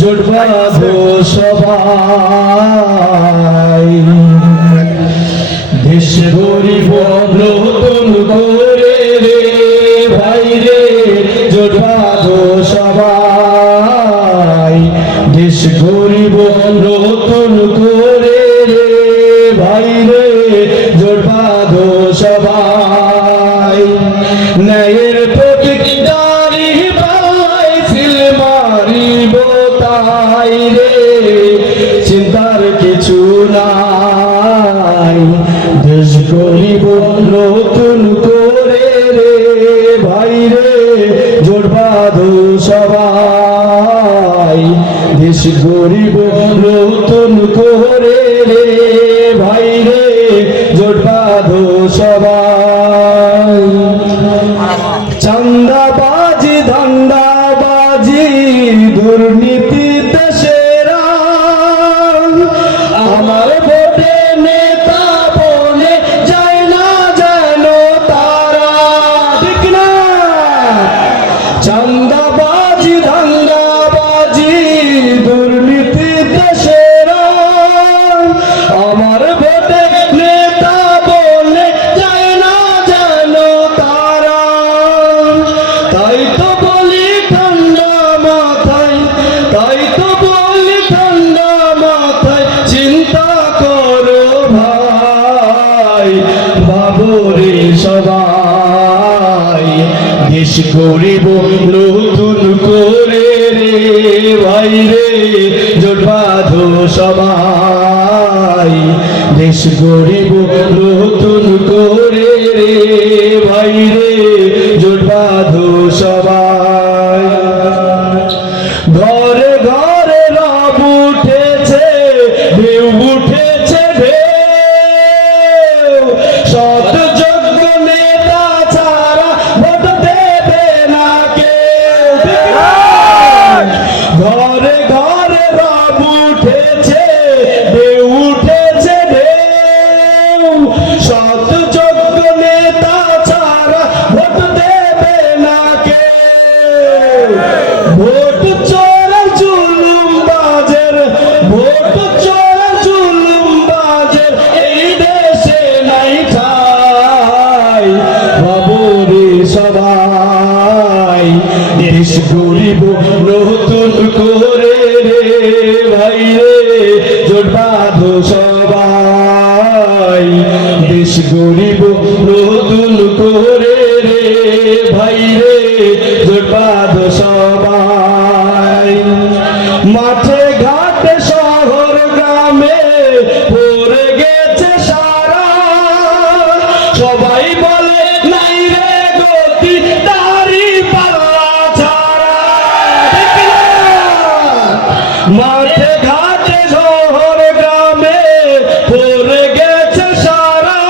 জোট বাঁধো সবাই, দেশ গরিব নতুন করে রে ভাই রে, জোট বাঁধো সবাই, দেশ গরিব নতুন করে রে ভাই রে, জোট বাঁধো সবাই। ন্যায়ের প্রতীক দাঁড়ি পাই সিল মারিব তাই রে, চিন্তার কিছু নাই, দেশ গরিব নতুন করে রে ভাই রে, জোট বাঁধো সবাই, দেশ গরিব নতুন করে রে ভাই রে, জোট বাঁধো সবাই। চাঁদাবাজি ধান্দাবাজি দুর্নীতিতে সেরা, আমার ভোটে নেতা বলে যায় না যেন তারা, ঠিক না? চাঁদাবাজি ধান্দাবাজি দুর্নীতিতে সেরা, আমার ভোটে নেতা বলে যায় না যেন তারা। তাই তো বলি ঠান্ডা মাথায়, তাই তো বলি ঠান্ডা মাথায়, চিন্তা করো ভাই, ভাবো রে সবাই, দেশ গরিব নতুন করে রে ভাই রে, জোট বাঁধো সবাই, দেশ গরিব নতুন করে রে ভাই রে, জোট বাঁধো সবাই। ঘরে ঘরে রব উঠেছে, ঢেউ উঠেছে ঢেউ, সৎ যোগ্য নেতা ছাড়া ভোট দেবে না কেউ। ঘরে ঘরে রব উঠেছে, ঢেউ উঠেছে ঢেউ, সৎ যোগ্য নেতা ছাড়া ভোট দেবে না কেউ। ভোট চোরা জুলুম বাজের, ভোট চোরা জুলুম বাজের এই দেশে নাই ঠাই, ভাবো রে সবাই, দেশ গরিব নতুন করে রে ভাই রে, জোট বাঁধো সবাই, দেশ গরিব নতুন করে রে ভাই রে, জোট বাঁধো সবাই। মাঠে ঘাটে শহর গ্রামে পড়ে গেছে সারা, সবাই বলে নাই রে গতি দাড়ি পাল্লা ছাড়া, ঠিক না? মাঠে ঘাটে শহর গ্রামে পড়ে গেছে সারা,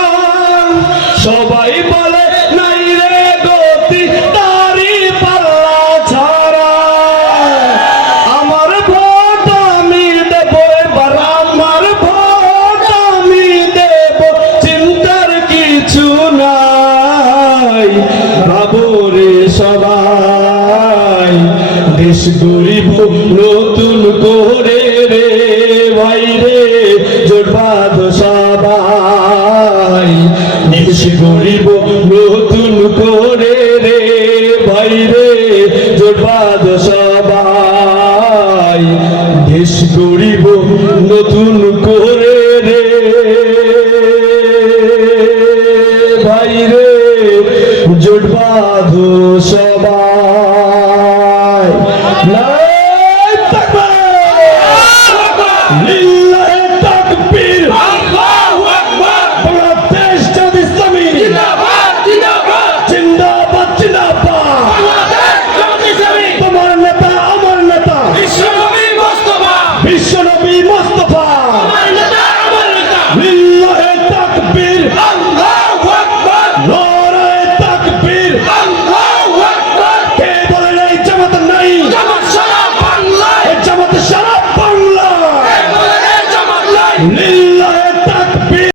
সবাই বলে নাই রে গতি দাড়ি পাল্লা ছাড়া। আমার ভোট আমি দেব এবার, আমার ভোট আমি দেব, চিন্তার কিছু নাই, ভাবো রে সবাই, দেশ গরিব নতুন করে রে ভাই রে, জোট বাঁধো সবাই, দেশ গরিব নতুন করে রে ভাই রে, জোট বাঁধো সবাই, দেশ গরিব নতুন করে রে ভাই রে, জোট বাঁধো সবাই।